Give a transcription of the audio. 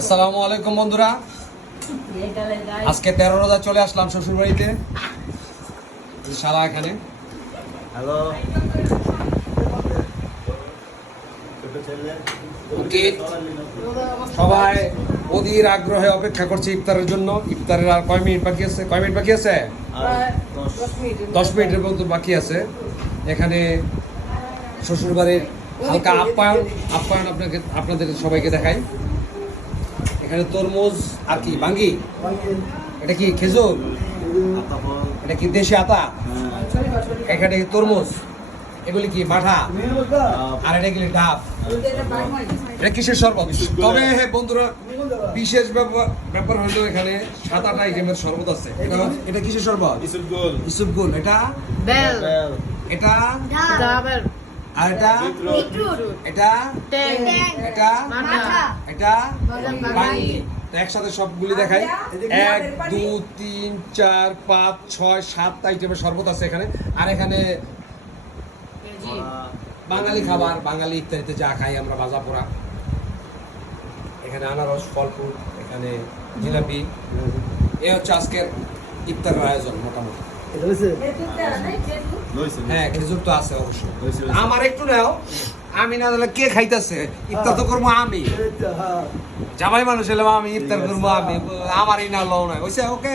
আসসালামু আলাইকুম বন্ধুরা, আজকে 13 রোজা চলে আসলাম শ্বশুর বাড়িতে। শালা এখানে হ্যালো ওকে সবাই অধীর আগ্রহে অপেক্ষা করছে ইফতারের জন্য। ইফতারের আর কয় মিনিট বাকি আছে? 10 মিনিটের মতো বাকি আছে। এখানে শ্বশুর বাড়ির হালকা আপ্যায়ন আপনাদের সবাইকে দেখাই। এখানে তরমুজ আর কি বাঙ্গি, এটা কি খেজুর, এটা কি দেশি আতা, এখানে তরমুজ, এগুলি কি মাঠা, আর এটা কি ডাব। এটা কিসের শরবত? তবে বন্ধুরা বিশেষ ব্যাপার হলো এখানে 7-8 আইটেমের শরবত আছে। এটা কিসের শরবত? ইসুফগুল। এটা এটা আর এটা এটা এটা এটা বাঙ্গি। তো একসাথে সবগুলি দেখাই। 1 2 3 4 5 6 7 আইটেমের শরবত আছে এখানে। আর এখানে বাঙালি খাবার, বাঙালি ইত্যাদিতে যা খাই আমরা, ভাজা পোড়া। এখানে আনারস, ফল ফুল, এখানে জিলাপি। এই হচ্ছে আজকের ইফতারের আয়োজন মোটামুটি। হ্যাঁ, খেজুর তো আছে অবশ্যই। আমার একটু নাও, আমি না দিলে কে খাইতেছে? ইফতার তো করবো আমি, জামাই মানুষ এলাম আমি, ইফতার করবো আমি, আমারই না লও না। ওকে ওকে